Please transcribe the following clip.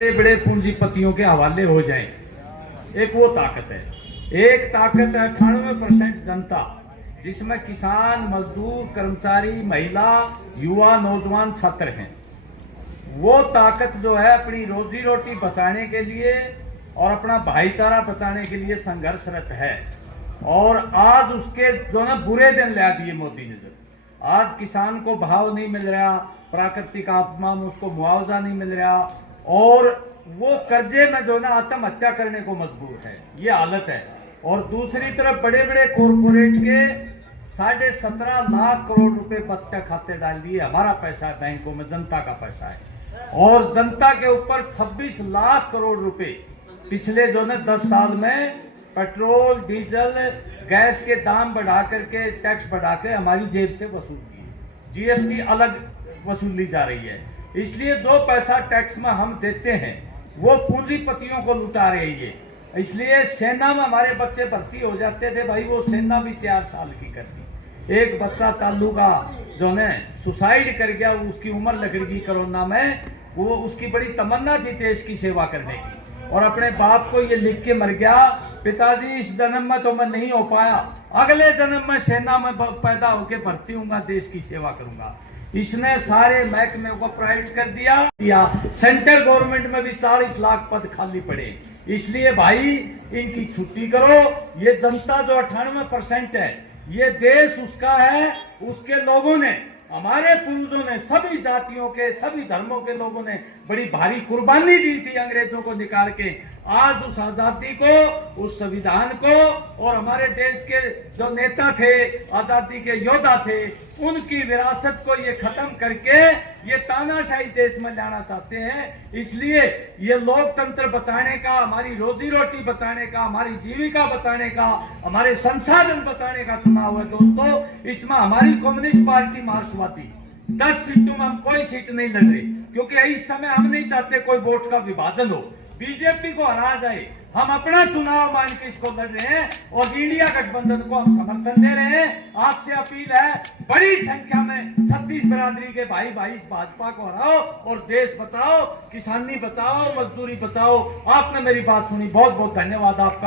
बड़े पूंजीपतियों के हवाले हो जाएं। एक वो ताकत है, एक ताकत है 98% जनता, जिसमें किसान, मजदूर, कर्मचारी, महिला, युवा, नौजवान, छात्र हैं। वो ताकत जो है अपनी रोजी रोटी बचाने के लिए और अपना भाईचारा बचाने के लिए संघर्षरत है। और आज उसके जो ना बुरे दिन ला दिए मोदी ने। जब आज किसान को भाव नहीं मिल रहा, प्राकृतिक आपदा में उसको मुआवजा नहीं मिल रहा, और वो कर्जे में जो ना आत्महत्या करने को मजबूर है, ये हालत है। और दूसरी तरफ बड़े बड़े कॉरपोरेट के 17.5 लाख करोड़ रुपए बच्चा खाते डाल दिए। हमारा पैसा है बैंकों में, जनता का पैसा है, और जनता के ऊपर 26 लाख करोड़ रुपए पिछले जो ना 10 साल में पेट्रोल, डीजल, गैस के दाम बढ़ा करके, टैक्स बढ़ा के हमारी जेब से वसूल की। जीएसटी अलग वसूली जा रही है। इसलिए जो पैसा टैक्स में हम देते हैं वो पूंजीपतियों को लुटा रहे हैं। इसलिए सेना में हमारे बच्चे भर्ती हो जाते थे भाई, वो सेना भी 4 साल की करती। एक बच्चा ताल्लू का जो ने सुसाइड कर गया, उसकी उम्र लग गई कोरोना में, वो उसकी बड़ी तमन्ना थी देश की सेवा करने की, और अपने बाप को ये लिख के मर गया, पिताजी इस जन्म में तो मैं नहीं हो पाया, अगले जन्म में सेना में पैदा होकर भर्ती हूंगा, देश की सेवा करूंगा। इसने सारे महकमे को प्राइवेट कर दिया। सेंट्रल गवर्नमेंट में भी 40 लाख पद खाली पड़े। इसलिए भाई इनकी छुट्टी करो। ये जनता जो 98% है, ये देश उसका है, उसके लोगों ने, हमारे पूर्वजों ने, सभी जातियों के, सभी धर्मों के लोगों ने बड़ी भारी कुर्बानी दी थी अंग्रेजों को निकाल के। आज उस आजादी को, उस संविधान को, और हमारे देश के जो नेता थे, आजादी के योद्धा थे, उनकी विरासत को ये खत्म करके ये तानाशाही देश में लाना चाहते हैं। इसलिए ये लोकतंत्र बचाने का, हमारी रोजी रोटी बचाने का, हमारी जीविका बचाने का, हमारे संसाधन बचाने का चुनाव है दोस्तों। इसमें हमारी कम्युनिस्ट पार्टी मार्क्सवादी 10 सीटों में हम कोई सीट नहीं लड़ रहे, क्योंकि इस समय हम नहीं चाहते कोई वोट का विभाजन हो, बीजेपी को हरा जाए। हम अपना चुनाव मान के इसको लड़ रहे हैं, और इंडिया गठबंधन को हम समर्थन दे रहे हैं। आपसे अपील है, बड़ी संख्या में 36 बिरादरी के भाई भाई इस भाजपा को हराओ और देश बचाओ, किसानी बचाओ, मजदूरी बचाओ। आपने मेरी बात सुनी, बहुत बहुत धन्यवाद आपका।